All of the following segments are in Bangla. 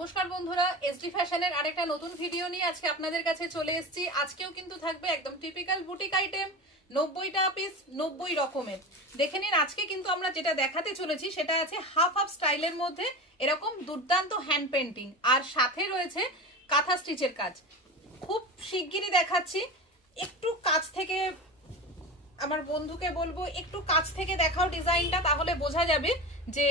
নমস্কার বন্ধুরা, এসডি ফ্যাশনের আরেকটা নতুন ভিডিও নিয়ে আজকে আপনাদের কাছে চলে এসেছি। আজকেও কিন্তু থাকবে একদম টিপিক্যাল বুটিক আইটেম, 90টা পিস, 90 রকমের। দেখে নিন, আজকে কিন্তু আমরা যেটা দেখাতে চলেছি সেটা আছে হাফ হাফ স্টাইলের মধ্যে এরকম দুর্দান্ত হ্যান্ড পেন্টিং, আর সাথে রয়েছে কাঁথা স্টিচের কাজ। খুব শিগগিরই দেখাচ্ছি। একটু কাছ থেকে আমার বন্ধুকে বলবো একটু কাছ থেকে দেখাও ডিজাইনটা, তাহলে বোঝা যাবে যে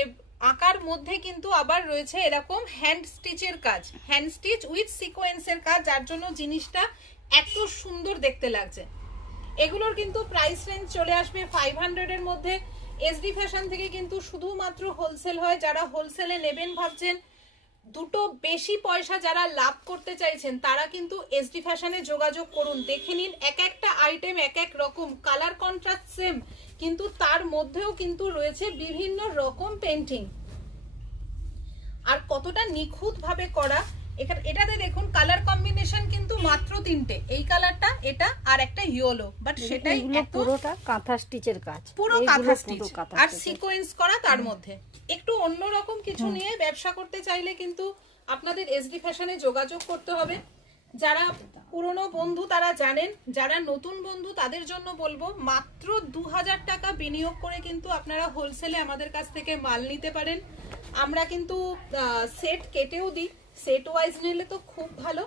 আঁকার মধ্যে কিন্তু আবার রয়েছে এরকম হ্যান্ড স্টিচের কাজ, হ্যান্ড স্টিচ উইথ সিকোয়েন্সের কাজ, যার জন্য জিনিসটা এত সুন্দর দেখতে লাগছে। এগুলোর কিন্তু প্রাইস রেঞ্জ চলে আসবে 500 এর মধ্যে। এসডি ফ্যাশন থেকে কিন্তু শুধুমাত্র হোলসেল হয়। যারা হোলসেলে নেবেন ভাবছেন, দুটো বেশি পয়সা যারা লাভ করতে চাইছেন, তারা কিন্তু এসডি ফ্যাশনে যোগাযোগ করুন। দেখে নিন, এক একটা আইটেম এক এক রকম, কালার কন্ট্রাস্ট সেম, কিন্তু তার মধ্যেও কিন্তু রয়েছে বিভিন্ন রকম পেন্টিং, আর কতটা নিখুঁত ভাবে করা। এটাতে দেখুন কালার কম্বিনেশন কিন্তু মাত্র তিনটে, এই কালারটা, এটা আর একটা ইয়েলো, বাট সেটাই পুরোটা কাঁথা স্টিচের কাজ, পুরো কাঁথা স্টিচ আর সিকোয়েন্স করা। তার মধ্যে একটু অন্যরকম কিছু নিয়ে ব্যবসা করতে চাইলে কিন্তু আপনাদের এসডি ফ্যাশনে যোগাযোগ করতে হবে। যারা পুরনো বন্ধু তারা জানেন, যারা নতুন বন্ধু তাদের জন্য বলবো মাত্র 2000 টাকা বিনিয়োগ করে কিন্তু আপনারা হোলসেলে আমাদের কাছ থেকে মাল নিতে পারেন। আমরা কিন্তু সেট কেটেও দিই, সেট ওয়াইজ নিলে তো খুব ভালো,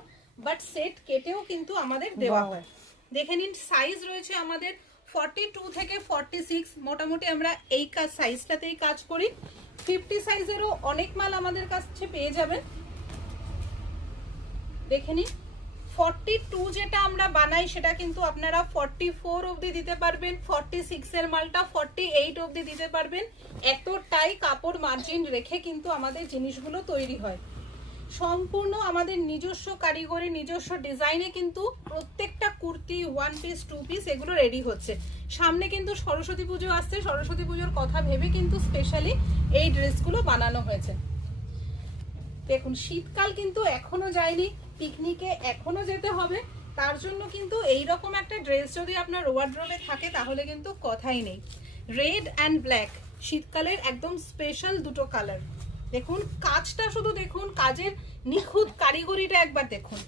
বাট সেট কেটেও কিন্তু আমাদের দেওয়া হয়। দেখে নিন, সাইজ রয়েছে আমাদের 42 থেকে 46, মোটামুটি আমরা এই কাজ সাইজটাতেই কাজ করি। 50 সাইজেরও অনেক মাল আমাদের কাছে পেয়ে যাবেন। দেখে নিন, 42 যেটা আমরা বানাই সেটা কিন্তু আপনারা 44 অবধি দিতে পারবেন, 46 এর মালটা 48 অবধি দিতে পারবেন। এতটাই কাপড় মার্জিন রেখে কিন্তু আমাদের জিনিসগুলো তৈরি হয়। সম্পূর্ণ আমাদের নিজস্ব কারিগরি, নিজস্ব ডিজাইনে কিন্তু প্রত্যেকটা kurti, one piece, two piece এগুলো রেডি হচ্ছে। সামনে কিন্তু সরস্বতী পুজো আসছে, সরস্বতী পুজোর কথা ভেবে কিন্তু স্পেশালি এই ড্রেসগুলো বানানো হয়েছে। দেখুন, শীতকাল কিন্তু এখনো যায়নি, পিকনিকে এখনো যেতে হবে, তার জন্য কিন্তু এইরকম একটা ড্রেস যদি আপনার ওয়ার্ড্রোবে থাকে তাহলে কিন্তু কথাই নেই। রেড অ্যান্ড ব্ল্যাক, শীতকালের একদম স্পেশাল দুটো কালার। দেখুন কাজটা, শুধু দেখুন কাজের নিখুঁত কারিগরিটা একবার দেখুন।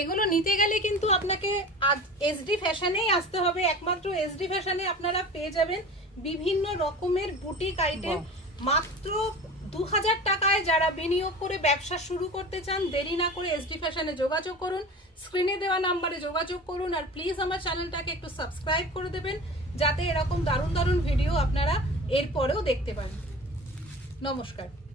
এগুলো নিতে গেলে কিন্তু আপনাকে এসডি ফ্যাশনেই আসতে হবে। একমাত্র এসডি ফ্যাশনে আপনারা পেয়ে যাবেন বিভিন্ন রকমের বুটিক আইটেম মাত্র 2000 টাকায়। যারা বিনিয়োগ করে ব্যবসা শুরু করতে চান, দেরি না করে এসডি ফ্যাশনে যোগাযোগ করুন, স্ক্রিনে দেওয়া নাম্বারে যোগাযোগ করুন, আর প্লিজ আমার চ্যানেলটাকে একটু সাবস্ক্রাইব করে দেবেন, যাতে এরকম দারুণ দারুণ ভিডিও আপনারা এরপরেও দেখতে পান। নমস্কার।